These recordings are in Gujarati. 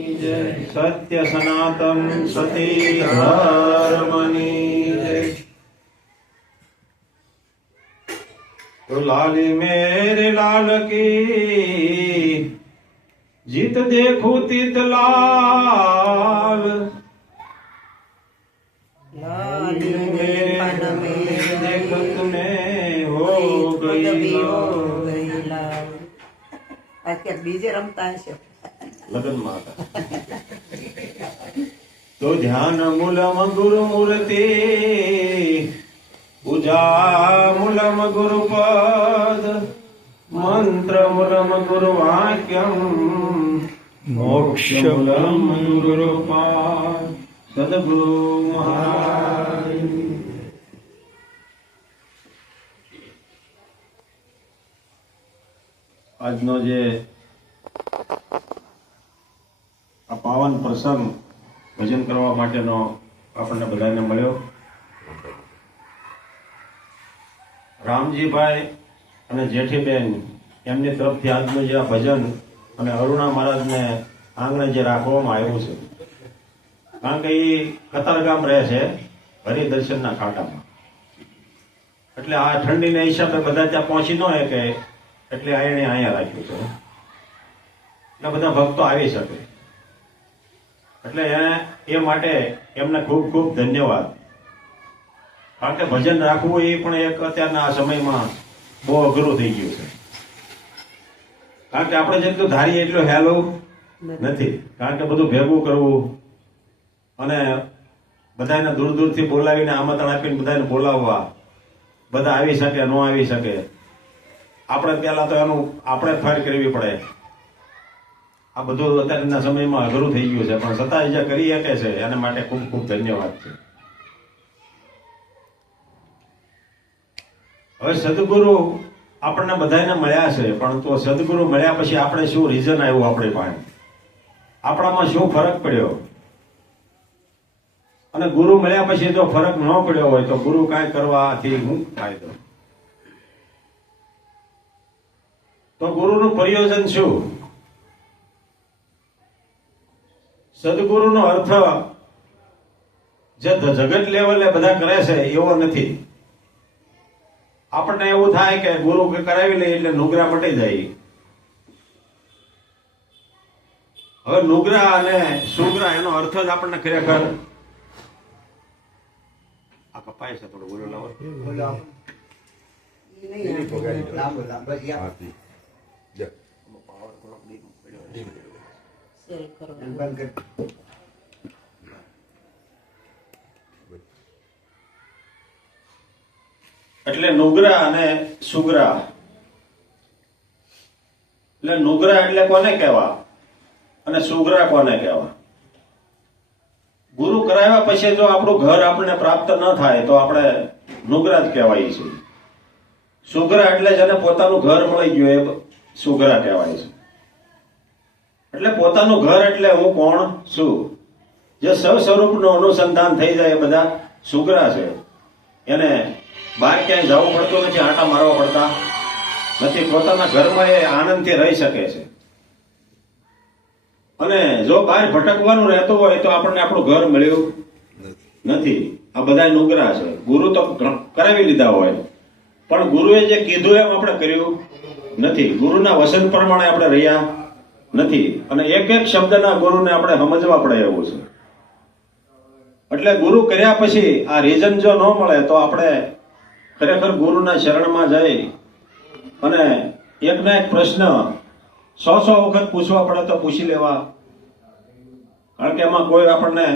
सत्य सनातन सती धर्मनी तो लाली मेरे लाल की जित देखो तित लाल। लाली मेरे हो गई लाल। बीजे रमता है બીજે રમતા હશે લગ્નમાં હતા તો ધ્યાન મૂલમ ગુરુ મૂર્તિ પૂજા મૂલમ ગુરુ પદ મંત્ર મૂલમ ગુરુ વાક્યમ મોક્ષ મૂલમ ગુરુ પાદ સદગુરુ મહારાજ આજનો જે આ પાવન પ્રસંગ ભજન કરવા માટેનો આપણને બધાને મળ્યો. રામજીભાઈ અને જેઠીબેન એમની તરફથી આજનું જે આ ભજન અને અરુણા મહારાજને આંગણે જે રાખવામાં આવ્યું છે. કારણ કે એ કતારગામ રહે છે હરિદર્શનના ખાટામાં. એટલે આ ઠંડીના હિસાબે બધા ત્યાં પહોંચી ન શકે એટલે આ અહીંયા રાખ્યું છે. એટલે બધા ભક્તો આવી શકે. એટલે એ માટે એમને ખૂબ ખૂબ ધન્યવાદ. કારણ કે ભજન રાખવું એ પણ એક અત્યારના સમયમાં બહુ અઘરું થઈ ગયું છે. કારણ કે આપણે જેટલું ધારીએ એટલું હેલું નથી. કારણ કે બધું ભેગું કરવું અને બધાને દૂર દૂરથી બોલાવીને આમંત્રણ આપીને બધાને બોલાવવા, બધા આવી શકે, ન આવી શકે. આપણે પહેલા તો એનું આપણે જ ફાઇટ કરવી પડે. આ બધું અત્યારના સમયમાં અઘરું થઈ ગયું છે, પણ છતાં જે કરી શકે છે, એના માટે ખૂબ ખૂબ ધન્યવાદ છે. હવે સદગુરુ આપણને બધાને મળ્યા છે પણ તો સદગુરુ મળ્યા પછી આપણે શું રીઝન આવ્યું આપણી પાસે? આપણામાં શું ફરક પડ્યો? અને ગુરુ મળ્યા પછી જો ફરક ન પડ્યો હોય તો ગુરુ કાંઈ કરવાથી હું ફાયદો તો ગુરુનું પ્રયોજન શું? સદગુરુનો અર્થ જે જગત લેવલે બધા કરે છે એવો નથી આપણને એવું થાય કે ગુરુ કરાવી લઈએ એટલે નુગરા મટી જાય હવે નુગરા અને સુગરા એનો અર્થ જ આપણને ખરેખર આ કપાય છે થોડું બોલો લાવો ઈ નહીં સેલ એટલે નુગરા અને સુગરા. એટલે નુગરા એટલે કોને કહેવા? અને સુગરા કોને કહેવા? ગુરુ કરાવ્યા પછી જો આપણું ઘર આપણને પ્રાપ્ત ન થાય તો આપણે નુગરા જ કહેવાય છે સુગરા એટલે જેને પોતાનું ઘર મળી ગયું એ સુગરા કહેવાય છે. એટલે પોતાનું ઘર એટલે હું કોણ? છું જે સૌ સ્વરૂપનું અનુસંધાન થઈ જાય એ બધા સુગરા છે. એને બહાર ક્યાંય જવું પડતું નથી, આંટા મારવા પડતા. નથી, પોતાના ઘરમાં એ આનંદથી રહી શકે છે. અને જો બહાર ભટકવાનું રહેતું હોય તો આપણને આપણું ઘર મળ્યું નથી. આ બધા નુગરા છે. ગુરુ તો કરાવી લીધા હોય. પણ ગુરુએ જે કીધું એમ આપણે કર્યું નથી. ગુરુના વસન પ્રમાણે આપણે રહ્યા. નથી. અને એક એક શબ્દના ગુરુને આપણે સમજવા પડે એવું છે. એટલે ગુરુ કર્યા પછી આ રીઝન જો ન મળે તો આપણે ખરેખર ગુરુના શરણમાં જઈ અને એકના એક પ્રશ્ન સો સો વખત પૂછવા પડે તો પૂછી લેવા. કારણ કે એમાં કોઈ આપણને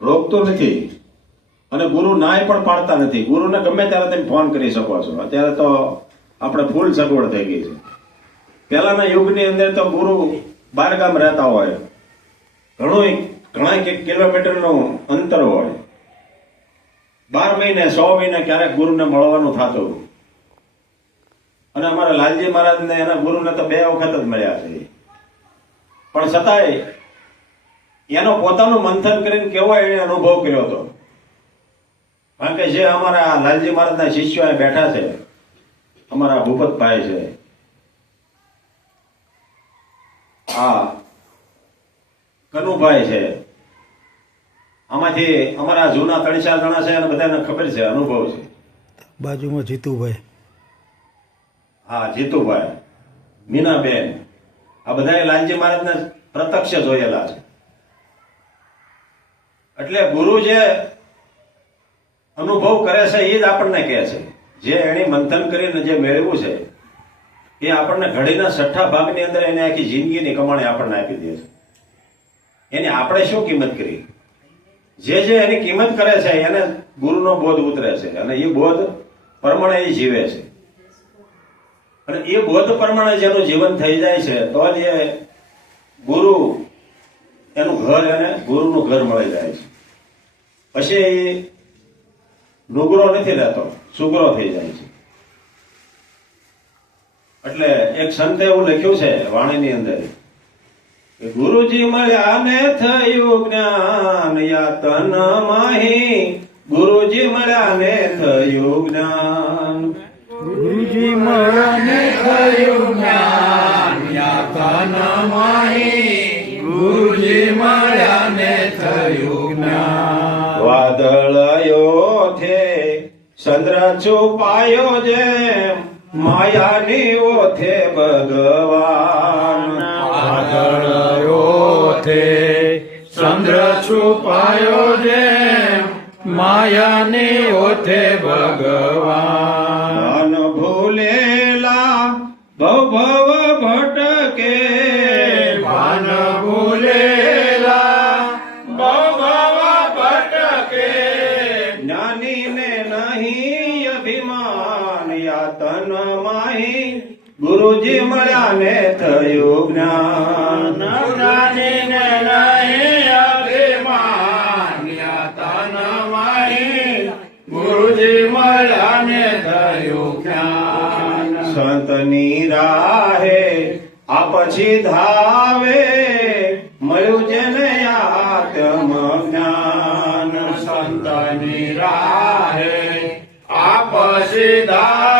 રોકતું નથી અને ગુરુ નાય પણ પાડતા નથી. ગુરુને ગમે ત્યારે તમે ફોન કરી શકો છો. અત્યારે તો આપણે ફૂલ સગવડ થઈ ગઈ છે. પહેલાના યુગની અંદર તો ગુરુ બાર ગામ રહેતા હોય. ઘણું ઘણા કિલોમીટરનું અંતર હોય. બાર મહિને, સો મહિને ક્યારેક ગુરુને મળવાનું થતું. અને અમારા લાલજી મહારાજને એના ગુરુને તો બે વખત જ મળ્યા છે. પણ છતાંય, એનો પોતાનું મંથન કરીને કેવો એને અનુભવ કર્યો હતો? કારણ કે જે અમારા લાલજી મહારાજના શિષ્યો બેઠા છે, અમારા ભૂપતભાઈ છે. આ કનુભાઈ છે. આમાંથી અમારા જૂના ત્રણ ચાર જણા છે અને બધાને ખબર છે અનુભવ છે. બાજુમાં જીતુભાઈ. હા જીતુભાઈ. મીનાબેન. આ બધાએ લાલજી મહારાજને પ્રત્યક્ષ જોયેલા છે. એટલે ગુરુ જે અનુભવ કરે છે એ જ આપણને કહે છે. જે એણે મંથન કરીને જે મેળવ્યું છે એ આપણને ઘડીના છઠ્ઠા ભાગની અંદર એને આખી જિંદગીની કમાણી આપણને આપી દે છે. એની આપણે શું કિંમત કરી? જે જે એની કિંમત કરે છે, એને ગુરુનો બોધ ઉતરે છે. અને એ બોધ પ્રમાણે એ જીવે છે. અને એ બોધ પ્રમાણે જેનું જીવન થઈ જાય છે, તો જ એ ગુરુ એનું ઘર એને ગુરુનું ઘર મળી જાય છે. પછી એ નુગરો નથી રહેતો, સુગરો થઈ જાય એટલે એક સંતે એવું લખ્યું છે વાણીની અંદર ગુરુજી મળ્યા ને થયું જ્ઞાન યાતન માહી. ગુરુજી મળ્યા ને થયું જ્ઞાન. ગુરુજી મળ્યાને થયું જ્ઞાન યાતન માહી. ગુરુજી મળ્યાને થયું જ્ઞાન. વાદળયો થે ચંદ્ર છુપાયો જેમ. માયાની ઓથે ભગવાન. વાદળયો ઓથે ચંદ્ર છુપાયો જે માયાની ઓથે ભગવાન. અભિમાન યાતન માહી ગુરુજી મળ્યા ને થયું જ્ઞાન. જ્ઞાનીને નહીં અભિમાન. યાતન માહી ગુરુજી મળ્યાને થયું જ્ઞાન. સંતની રાહે આ પછી ધાવે મળ્યું જેને આત્મ જ્ઞાન. સંતની રાહે આપસી ધારે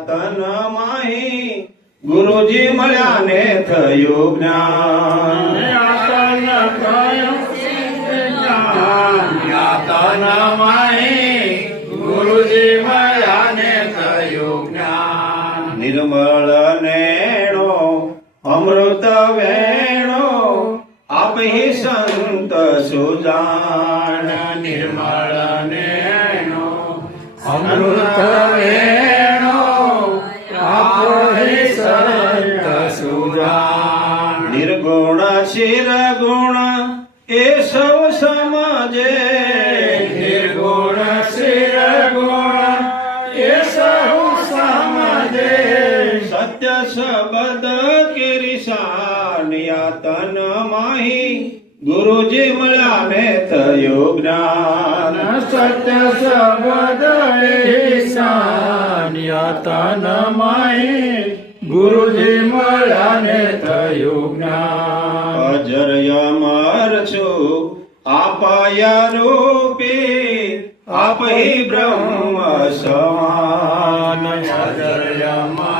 યાતન માહી ગુરુજી મળ્યા ને થયું જ્ઞાન. યાતન માહી ગુરુજી મળ્યા ને થયો જ્ઞાન સત્ય શબ્દ ઈશાન યાતન માહી. ગુરુજી મળ્યાને થયો જ્ઞાન અજર માર છો આપાયા રૂપી આપહી બ્રહ્મ સમાન. આપહી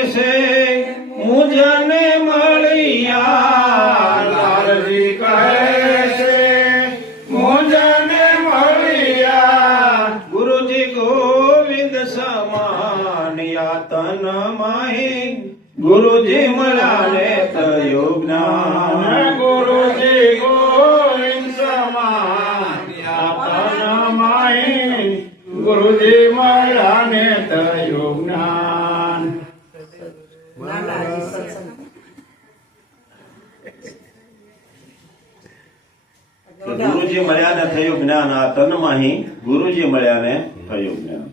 આ તનમાહી ગુરુજી મળ્યાને થયું જ્ઞાન.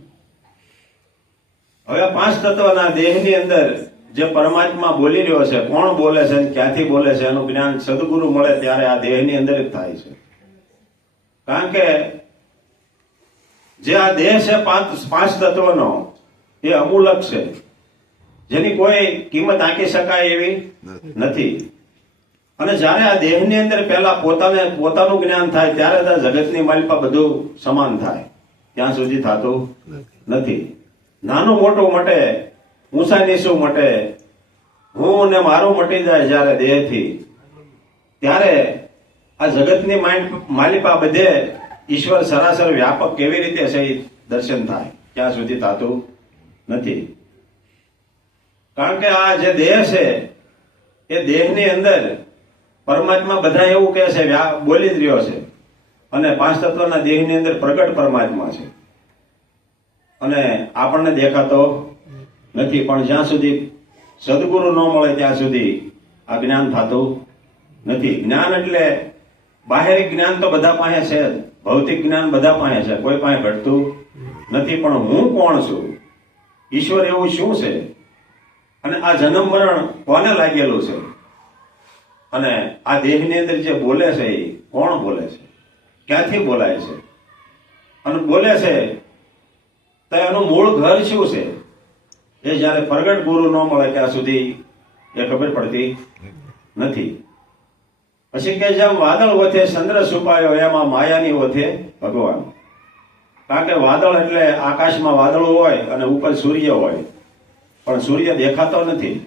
હવે પાંચ તત્વના દેહની અંદર જે પરમાત્મા બોલી રહ્યો છે, કોણ બોલે છે ક્યાંથી બોલે છે, એનું જ્ઞાન સદગુરુ મળે ત્યારે આ દેહની અંદર જ થાય છે. કારણ કે જે આ દેહ છે પાંચ પાંચ તત્વનો, એ અમૂલક છે. જેની કોઈ કિંમત આંકી શકાય એવી નથી. અને જ્યારે આ દેહની અંદર પહેલા પોતાને, પોતાનું જ્ઞાન થાય, ત્યારે જગતની માલિપા બધું સમાન થાય. ત્યાં સુધી થતું નથી. નાનું મોટું મટે ઊંચા નીચું મટે? હું ને મારું મટી જાય જ્યારે દેહથી. ત્યારે આ જગતની માલિકા બધે ઈશ્વર સરાસર વ્યાપક કેવી રીતે છે દર્શન થાય. ત્યાં સુધી થતું નથી. કારણ કે આ જે દેહ છે, એ દેહની અંદર પરમાત્મા બધા એવું કહે છે બોલી જ રહ્યો છે. અને પાંચ તત્વના દેહની અંદર પ્રગટ પરમાત્મા છે. અને આપણને દેખાતો નથી, પણ જ્યાં સુધી સદગુરુ ન મળે ત્યાં સુધી આ જ્ઞાન થતું નથી. જ્ઞાન એટલે બાહેરિક જ્ઞાન તો બધા પાસે છે ભૌતિક જ્ઞાન બધા પાસે છે. કોઈ પાસે ઘટતું નથી, પણ હું કોણ છું? ઈશ્વર એવું શું છે? અને આ જન્મ મરણ કોને લાગેલું છે? અને આ દેહની અંદર જે બોલે છે એ કોણ બોલે છે? ક્યાંથી બોલાય છે? અને બોલે છે, તો એનું મૂળ ઘર શું છે? એ જ્યારે પ્રગટ ગુરુ ન મળે ત્યાં સુધી એ ખબર પડતી નથી. પછી કે જેમ વાદળ વથે ચંદ્ર છુપાયો, એમાં માયાની વથે ભગવાન. કારણ કે વાદળ એટલે આકાશમાં વાદળો હોય અને ઉપર સૂર્ય હોય. પણ સૂર્ય દેખાતો નથી.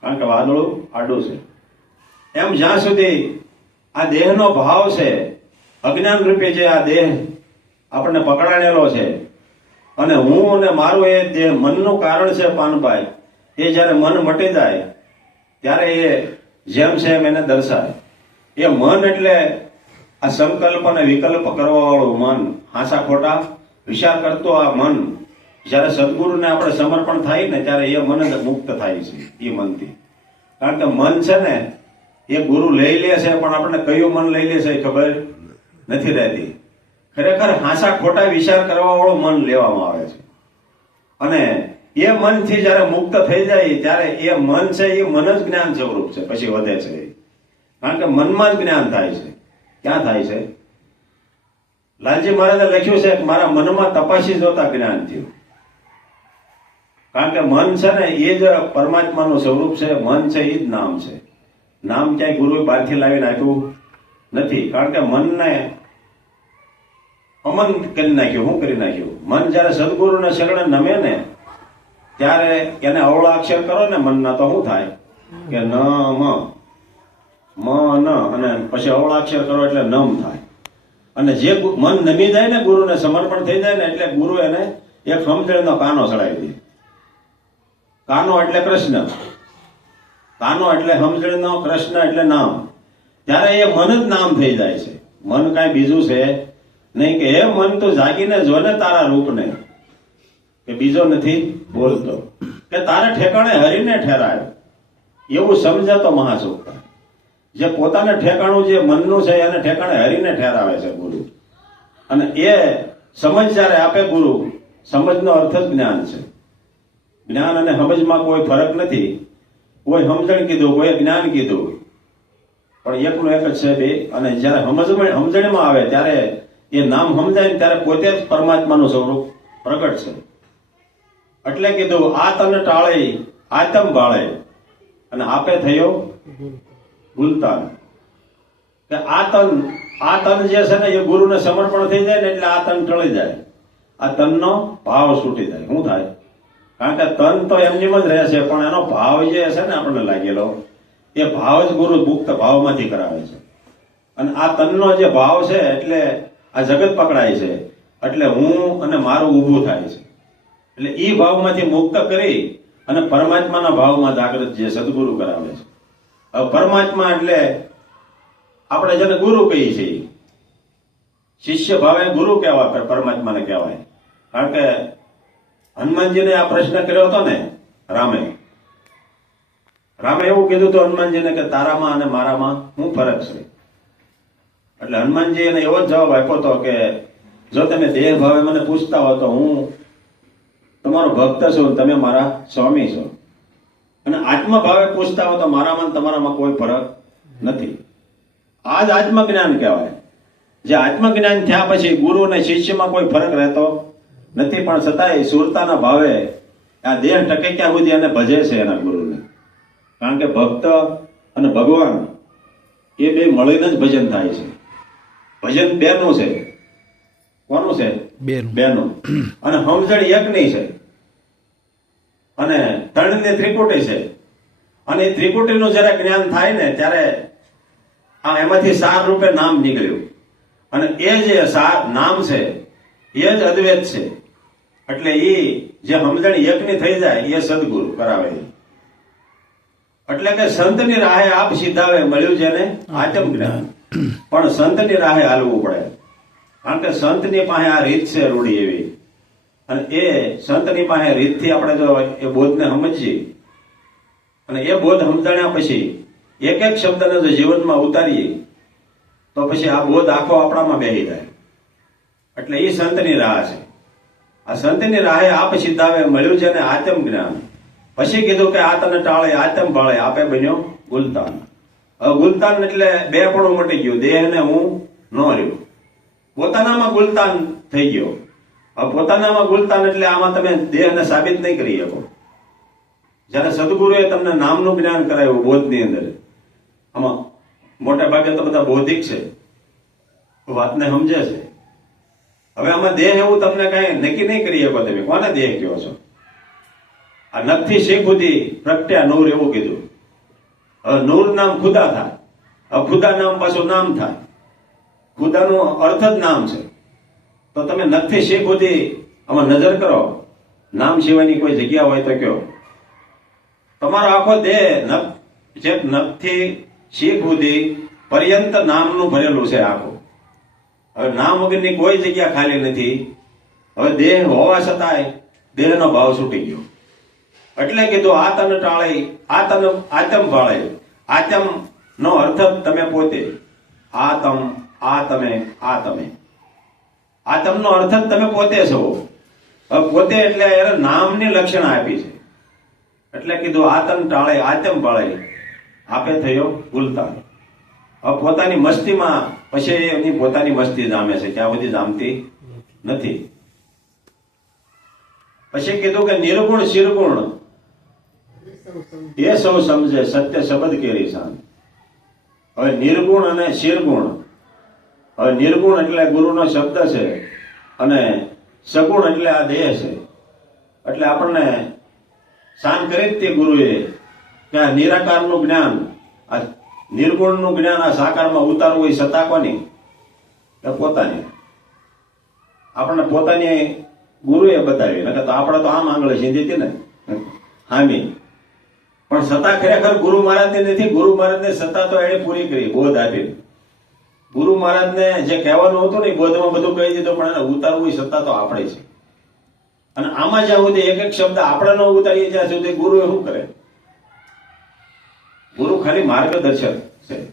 કારણ કે વાદળું આડું છે. એમ જ્યાં સુધી આ દેહનો ભાવ છે, અજ્ઞાન રૂપે જે આ દેહ આપણને પકડાણેલો છે, અને હું અને મારું એ દેહ મનનું કારણ છે પાનભાઈ, એ જ્યારે મન મટી જાય, ત્યારે એ જેમ છે એમ એને દર્શાય. એ મન એટલે આ સંકલ્પ અને વિકલ્પ કરવા વાળું મન, હાસા ખોટા વિચાર કરતો આ મન, જ્યારે સદગુરુને આપણે સમર્પણ થાય ને ત્યારે એ મન મુક્ત થાય છે એ મનથી. કારણ કે મન છે ને એ ગુરુ લઈ લે છે, પણ આપણને કયું મન લઈ લે છે ખબર નથી રહેતી. ખરેખર હાસા ખોટા વિચાર કરવા વાળો મન લેવામાં આવે છે. અને એ મનથી જ્યારે મુક્ત થઈ જાય, ત્યારે એ મન છે, એ મન જ જ્ઞાન સ્વરૂપ છે, પછી વધે છે. કારણ કે મનમાં જ જ્ઞાન થાય છે. ક્યાં થાય છે? લાલજી મહારાજે લખ્યું છે કે મારા મનમાં તપાસી જોતા જ્ઞાન થયું. કારણ કે મન છે ને, એ જ પરમાત્માનું સ્વરૂપ છે, મન છે, એ જ નામ છે. નામ ક્યાંય ગુરુએ બહારથી લાવીને આપ્યું નથી. કારણ કે મનને અમન કરી નાખ્યું. હું કરી નાખ્યું? મન જ્યારે સદગુરુને શરણે નમે ને, ત્યારે એને અવળા અક્ષર કરો ને મનના, તો શું થાય? કે ન મ ન અને પછી અવળા કરો એટલે નમ થાય. અને જે મન નમી જાય ને, ગુરુને સમર્પણ થઈ જાય ને, એટલે ગુરુ એને એક સમજણનો કાનો ચડાવી દે. કાનો એટલે કૃષ્ણ. કાનો એટલે સમજણનો કૃષ્ણ એટલે નામ. ત્યારે એ મન જ નામ થઈ જાય છે. મન કાંઈ બીજું છે નહીં કે એ મન તું જાગીને જોને તારા રૂપને, કે બીજો નથી બોલતો. કે તારે ઠેકાણે હરીને ઠેરાય. એવું સમજાતો મહાસુખ જે પોતાને ઠેકાણું જે મનનું છે એને ઠેકાણે હરીને ઠેરાવે છે ગુરુ. અને એ સમજ જ્યારે આપે ગુરુ, સમજનો અર્થ જ જ્ઞાન છે. જ્ઞાન અને સમજમાં કોઈ ફરક નથી. કોઈ સમજણ કીધું કોઈ જ્ઞાન કીધું પણ એકનું એક જ છે બે, અને જ્યારે સમજણ સમજણમાં આવે, ત્યારે એ નામ સમજાય ત્યારે પોતે જ પરમાત્માનું સ્વરૂપ પ્રગટ છે. એટલે કીધું, આ તન ટાળે આતમ ભાળે અને આપે થયો ગુલતાન કે આ તન આ તન જે છે ને, એ ગુરુને સમર્પણ થઈ જાય ને, એટલે આ તન ટળી જાય. આ તનનો ભાવ છૂટી જાય. શું થાય? કારણ કે તન તો એમની જ રહે છે પણ એનો ભાવ જે છે ને આપણને લાગેલો, એ ભાવ જ ગુરુ મુક્ત ભાવમાંથી કરાવે છે. અને આ તનનો જે ભાવ છે, એટલે આ જગત પકડાય છે, એટલે હું અને મારું ઊભું થાય છે. એટલે એ ભાવમાંથી મુક્ત કરી અને પરમાત્માના ભાવમાં જાગૃત જે સદગુરુ કરાવે છે. હવે પરમાત્મા એટલે આપણે જેને ગુરુ કહીએ છીએ, શિષ્ય ભાવે ગુરુ કહેવાય પરમાત્માને કહેવાય. કારણ કે હનુમાનજીને આ પ્રશ્ન કર્યો હતો ને રામે. રામે એવું કીધું હતું હનુમાનજીને કે તારામાં અને મારામાં હું ફરક છે. એટલે હનુમાનજી એને એવો જ જવાબ આપ્યો હતો કે જો તમે દેહ ભાવે મને પૂછતા હો તો હું તમારો ભક્ત છું તમે મારા સ્વામી છો. અને આત્મ ભાવે પૂછતા હો તો મારામાં તમારામાં કોઈ ફરક નથી. આ જ આત્મજ્ઞાન કહેવાય. જે આત્મજ્ઞાન થયા પછી ગુરુ અને શિષ્યમાં કોઈ ફરક રહેતો નથી પણ છતાંય સુરતાના ભાવે આ દેહ ટકે ક્યાં સુધી એને ભજે છે એના ગુરુને. કારણ કે ભક્ત અને ભગવાન એ બે મળીને જ ભજન થાય છે. ભજન બેનું છે. કોનું છે? બેનું. અને સમજણ એકની છે. અને ત્રણની ત્રિકુટી છે. અને એ ત્રિકુટીનું જ્યારે જ્ઞાન થાય ને ત્યારે આ એમાંથી સાર રૂપે નામ નીકળ્યું. અને એ જે સાર નામ છે એ જ અદ્વૈત છે. એટલે એ જે સમજણ એકની થઈ જાય એ સદગુરુ કરાવે એટલે કે સંતની રાહે આપ સીધાવે મળ્યું છે ને આત્મ જ્ઞાન. પણ સંતની રાહે હાલવું પડે. કારણ કે સંતની પાસે આ રીત છે રૂઢી એવી. અને એ સંતની પાસે રીતથી આપણે જો એ બોધને સમજીએ, અને એ બોધ સમજાણ્યા પછી એક એક શબ્દને જો જીવનમાં ઉતારીએ, તો પછી આ બોધ આખો આપણામાં બેહી જાય. એટલે એ સંતની રાહ છે. આ સંતની રાહે આપ સિદ્ધાવે મળ્યું છે ને આત્મ જ્ઞાન. પછી કીધું કે આ તને ટાળે આત્મ ભાળે, આપે બન્યો ગુલતાન. હવે ગુલતાન એટલે બે પણ મટી ગયું દેહ ને હું ન રહ્યું. પોતાનામાં ગુલતાન થઈ ગયો. હવે પોતાનામાં ગુલતાન એટલે આમાં તમે દેહને સાબિત નહીં કરી શકો. જ્યારે સદગુરુએ તમને નામનું જ્ઞાન કરાવ્યું બોધની અંદર. આમાં મોટા ભાગે તો બધા બૌદ્ધિક છે. વાતને સમજે છે? હવે આમાં દેહ એવું તમને કઈ નક્કી નહીં કરી શકો તમે. કોને દેહ કહો છો? આ નખથી શેખ સુધી પ્રગટ્યા નૂર એવું કીધું. હવે નૂર નામ ખુદા થાય. હવે ખુદા નામ પાછું નામ થાય. ખુદાનું અર્થ જ નામ છે. તો તમે નખથી શેખ સુધી આમાં નજર કરો. નામ સિવાયની કોઈ જગ્યા હોય તો કયો તમારો આખો દેહ નખ જે નખથી શીખ સુધી પર્યંત નામનું ભરેલું છે આખું. હવે નામ વગરની કોઈ જગ્યા ખાલી નથી. હવે દેહ હોવા છતાંય દેહનો ભાવ છૂટી ગયો. એટલે કીધું આ તન ટાળે આ તન આતમ ભાળે આતમ નો અર્થ તમે પોતે. આતમ આ તમે આ તમે આતમનો અર્થ જ તમે પોતે છો. પોતે એટલે એને નામની લક્ષણ આપી છે. એટલે કીધું આતમ ટાળે, આતમ ભાળે આપે થયો ભૂલતા પોતાની મસ્તીમાં પછી એની પોતાની મસ્તી જામે છે ત્યાં બધી જામતી નથી. પછી કીધું કે નિર્ગુણ, શિરગુણ. એ સૌ સમજે, સત્ય શબ્દ કેરી શાન હવે નિર્ગુણ અને શિરગુણ. હવે નિર્ગુણ એટલે ગુરુનો શબ્દ છે અને સગુણ એટલે આ દેહ છે. એટલે આપણને શાન કરી જ તે ગુરુએ આ નિરાકારનું જ્ઞાન નિર્ગુણનું જ્ઞાન આ સાકારમાં ઉતારવું હોય સત્તા કોની? તો પોતાની. આપણને પોતાની ગુરુએ બતાવી. નકર તો આપણે તો આમ આંગળે સીધી હતી ને. હામી. પણ સત્તા ખરેખર ગુરુ મહારાજની નથી. ગુરુ મહારાજને સત્તા તો એણે પૂરી કરી, બોધ આપી. ગુરુ મહારાજને જે કહેવાનું હતું ને બોધમાં બધું કહી દીધું, પણ એને ઉતારવું સત્તા તો આપણે છે. અને આમાં જ્યાં સુધી એક એક શબ્દ આપણે ન ઉતારીએ, ત્યાં સુધી ગુરુ શું કરે? ગુરુ ખાલી માર્ગદર્શક છે.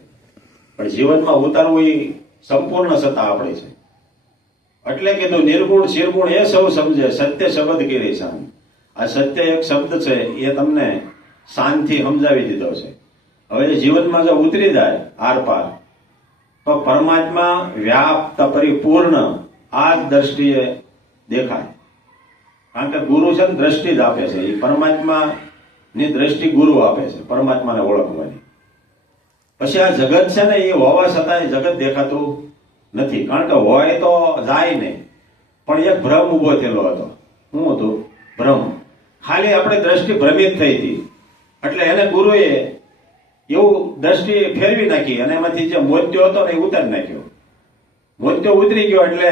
પણ જીવનમાં ઉતારવું એ સંપૂર્ણ સત્તા આપણી છે. એટલે કીધું નિર્ગુણ, શિરગુણ એ સૌ સમજે સત્ય શબ્દ કેરી શાન આ સત્ય એક શબ્દ છે, એ તમને શાનથી સમજાવી દીધો છે. હવે જીવનમાં જો ઉતરી જાય આર પાર તો પરમાત્મા વ્યાપ્ત, પરિપૂર્ણ આ દ્રષ્ટિએ દેખાય. કારણ કે ગુરુ છે દ્રષ્ટિ જ આપે છે. એ પરમાત્મા ની દ્રષ્ટિ ગુરુ આપે છે, પરમાત્માને ઓળખવાની. પછી આ જગત છે ને, એ હોવા છતાંય જગત દેખાતું નથી. કારણ કે હોય તો જાય નહીં. પણ એક ભ્રમ ઊભો થયેલો હતો. શું હતું? ભ્રમ. ખાલી આપણે દ્રષ્ટિ ભ્રમિત થઈ હતી. એટલે એને ગુરુએ એવું દ્રષ્ટિ ફેરવી નાખી અને એમાંથી જે મોત્યો હતો ને એ ઉતારી નાખ્યો. મોત્યો ઉતરી ગયો એટલે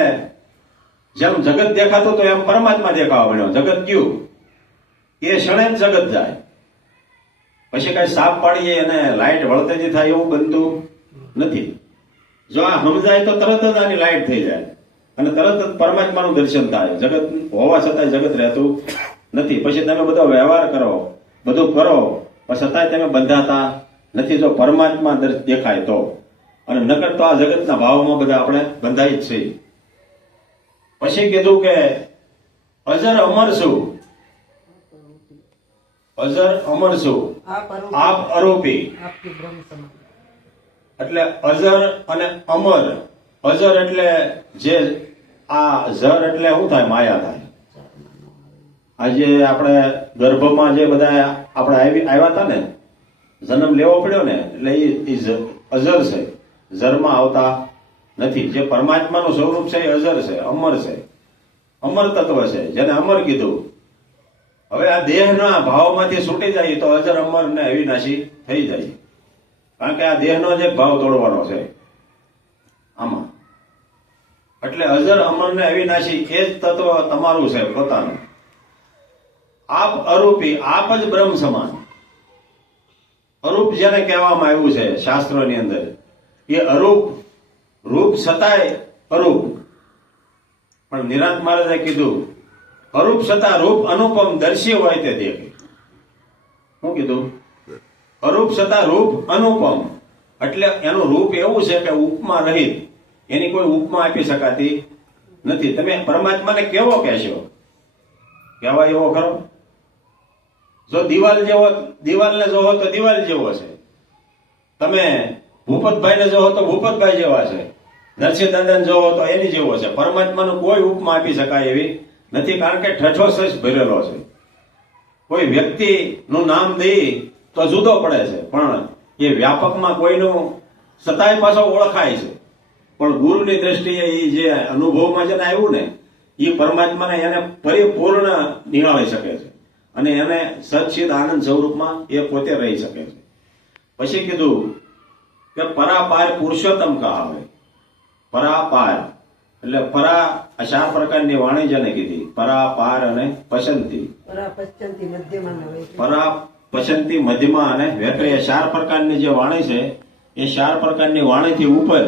જેમ જગત દેખાતું તો એમ પરમાત્મા દેખાવા મળ્યો. જગત ગયું એ ક્ષણે જગત જાય. પછી કઈ સાપ પાડીએ અને લાઈટ વળતેજી થાય એવું બનતું નથી. જો આ સમજાય તો તરત જ આની લાઈટ થઈ જાય. અને તરત જ પરમાત્માનું દર્શન થાય. જગત હોવા છતાંય જગત રહેતું નથી. પછી તમે બધો વ્યવહાર કરો, બધું કરો છતાંય તમે બંધાતા નથી. જો પરમાત્મા દેખાય તો. અને નકર તો આ જગતના ભાવમાં બધા આપણે બંધાય જ છીએ. પછી કીધું કે અજર અમર છું અજર અમર છું. આપ સમાન એટલે અજર અને અમર. અજર એટલે જે આ જર એટલે શું થાય? માયા થાય. આજે આપણે ગર્ભમાં જે બધા આપણે આવી આવ્યા હતા ને જન્મ લેવો પડ્યો ને એટલે એ અજર છે. જરમાં આવતા નથી. જે પરમાત્માનું સ્વરૂપ છે એ અજર છે અમર છે. અમર તત્વ છે. જેને અમર કીધું હવે આ દેહના ભાવમાંથી છૂટી જાય તો અજર અમર ને અવિનાશી થઈ જાય. કારણ કે આ દેહનો જે ભાવ તોડવાનો છે. આમાં. એટલે અજર અમર ને અવિનાશી એ જ તત્વ તમારું છે પોતાનું. આપ અરૂપી, આપ જ બ્રહ્મ સમાન. અરૂપ જેને કહેવામાં આવ્યું છે શાસ્ત્રોની અંદર, એ અરૂપ, રૂપ છતાંય અરૂપ. પણ નિરાંત મહારાજે કીધું અરૂપ છતાં રૂપ અનુપમ દર્શી હોય તે દેખે. શું કીધું? અરૂપ છતાં રૂપ અનુપમ. એટલે એનું રૂપ એવું છે કે ઉપમા રહિત. એની કોઈ ઉપમા આપી શકાતી નથી. તમે પરમાત્માને કેવો કહેશો? કહેવાય એવો ખરો? જો દિવાલ જેવો, દિવાલને જોવો તો દિવાલ જેવો છે. તમે ભૂપતભાઈને જોવો તો ભૂપતભાઈ જેવા છે. નરસિંહ દાદાને જોવો તો એની જેવો છે. પરમાત્માનું કોઈ ઉપમા આપી શકાય એવી નથી, કારણ કે ઠઠો સચ ભરેલો છે. કોઈ વ્યક્તિનું નામ દઈ તો જુદો પડે છે, પણ એ વ્યાપકમાં કોઈનું સતાય પાછો ઓળખાય છે. પણ ગુરુની દ્રષ્ટિએ એ જે અનુભવમાં જેને આવ્યું ને, એ પરમાત્માને એને પરિપૂર્ણ નિહાળી શકે છે. અને એને સચ્ચિદ આનંદ સ્વરૂપમાં એ પોતે રહી શકે છે. પછી કીધું કે પરાપાર પુરુષોત્તમ કહાવે. પરાપાર, એટલે પરા આ ચાર પ્રકારની વાણી જેને કીધી પરાપાર અને પસંતી પરા પસંતી મધ્યમાં અને વેકરે એ ચાર પ્રકારની જે વાણી છે એ ચાર પ્રકારની વાણીથી ઉપર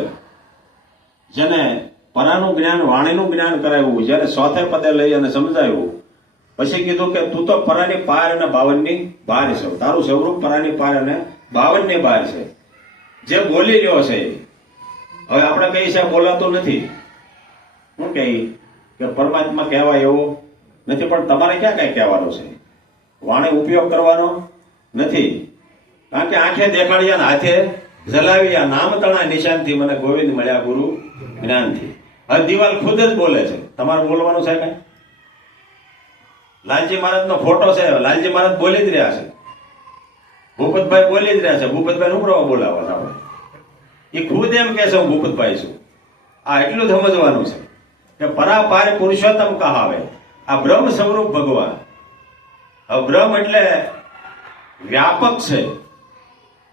જેને પરાનું જ્ઞાન વાણીનું જ્ઞાન કરાવ્યું જેને સોથે પદે લઈ અને સમજાવ્યું. પછી કીધું કે તું તો પરાની પાર અને બાવનની બહાર છે. તારું સ્વરૂપ પરાની પાર અને બાવનની બહાર છે. જે બોલી રહ્યો છે. હવે આપણે કઈ છે બોલાતું નથી. શું કહી કે પરમાત્મા કહેવાય એવો નથી, પણ તમારે ક્યાં કઈ કહેવાનું છે? વાણી ઉપયોગ કરવાનો નથી. કારણ કે આંખે દેખાડ્યા ને હાથે જલાવ્યા નામ તણા નિશાનથી મને ગોવિંદ મળ્યા ગુરુ જ્ઞાનથી. હવે દિવાલ ખુદ જ બોલે છે. તમારે બોલવાનું છે કઈ? લાલજી મહારાજનો ફોટો છે. લાલજી મહારાજ બોલી જ રહ્યા છે. ભૂપતભાઈ બોલી જ રહ્યા છે. ભૂપતભાઈ નું પ્રવાહ બોલાવવા એ ખુદ એમ કે છે, હું ભૂપતભાઈ છું. આ એટલું સમજવાનું છે. કે પરાપાર પુરુષોત્તમ કહાવે. આ બ્રહ્મ સ્વરૂપ ભગવાન. બ્રહ્મ એટલે વ્યાપક છે.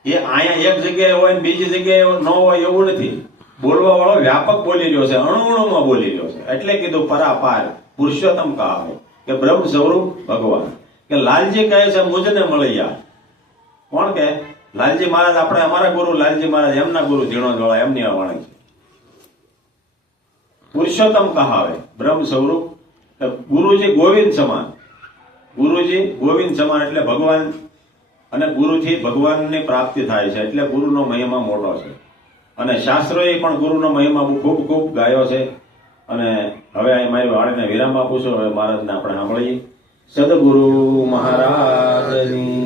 એ અહીંયા એક જગ્યાએ હોય ને બીજી જગ્યાએ ન હોય એવું નથી. બોલવા વાળો વ્યાપક બોલી રહ્યો છે, અણુ અણુમાં બોલી રહ્યો છે. એટલે કીધું પરાપાર પુરુષોત્તમ કહાવે. કે બ્રહ્મ સ્વરૂપ ભગવાન. કે લાલજી કહે છે, મુજને મળી જા કોણ કે લાલજી મહારાજ, આપણે અમારા ગુરુ લાલજી મહારાજ, એમના ગુરુ ઝીણો જોડા એમની વાણી પુરુષોત્તમ કહાવે. બ્રહ્મ સ્વરૂપ. ગુરુજી ગોવિંદ સમાન. ગુરુજી ગોવિંદ સમાન એટલે ભગવાન. અને ગુરુથી ભગવાનની પ્રાપ્તિ થાય છે. એટલે ગુરુનો મહિમા મોટો છે. અને શાસ્ત્રોએ પણ ગુરુનો મહિમા ખૂબ ખૂબ ગાયો છે. અને હવે અહીં મારી વાણીને વિરામ આપું છું. હવે મહારાજને આપણે સાંભળીએ. સદગુરુ મહારાજની